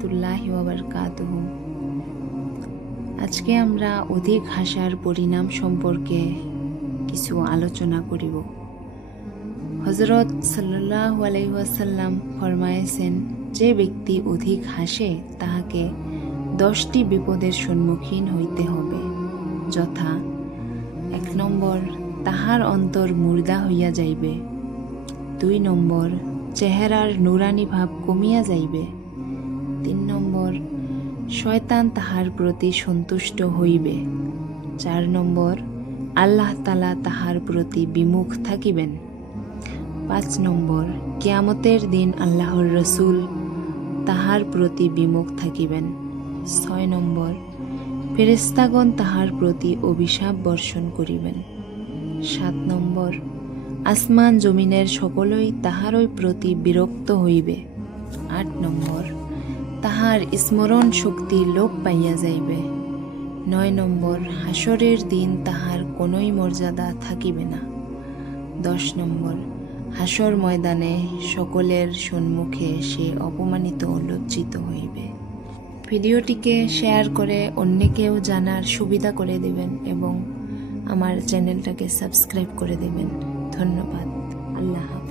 রাহমাতুল্লাহি ওয়া বারাকাতুহু। আজকে আমরা অধিক হাসার পরিণাম সম্পর্কে কিছু আলোচনা করিব। হযরত সাল্লাল্লাহু আলাইহি ওয়াসাল্লাম ফরমায়েছেন, যে ব্যক্তি অধিক হাসে তাহাকে 10টি বিপদের সম্মুখীন হইতে হবে, যথা 1 নম্বর, তাহার অন্তর মুর্দা হইয়া যাইবে। 2 নম্বর, চেহারার নুরানি ভাব কমিয়া যাইবে। 3 নম্বর, শয়তান তাহার প্রতি সন্তুষ্ট হইবে। 4 নম্বর, আল্লাহ তাআলা তাহার প্রতি বিমুখ থাকিবেন। 5 নম্বর, কিয়ামতের দিন আল্লাহর রাসূল তাহার প্রতি বিমুখ থাকিবেন। 6 নম্বর, ফেরেশতাগণ তাহার প্রতি অভিশাপ বর্ষণ করিবেন। 7 নম্বর, আসমান জমিনের সকলেই তাহারই প্রতি বিরক্ত হইবে। 8 নম্বর, তাহার স্মরণ শক্তি লোপ পাইয়া যাইবে। 9 নম্বর, হাসরের দিন তাহার কোনোই মর্যাদা থাকিবে না। 10 নম্বর, হাসর ময়দানে সকলের সম্মুখে সে অপমানিত ও লজ্জিত হইবে। ভিডিওটিকে শেয়ার করে অন্যকেও জানার সুবিধা করে দেবেন এবং আমার চ্যানেলটাকে সাবস্ক্রাইব করে দেবেন। ধন্যবাদ। আল্লাহ হাফেজ।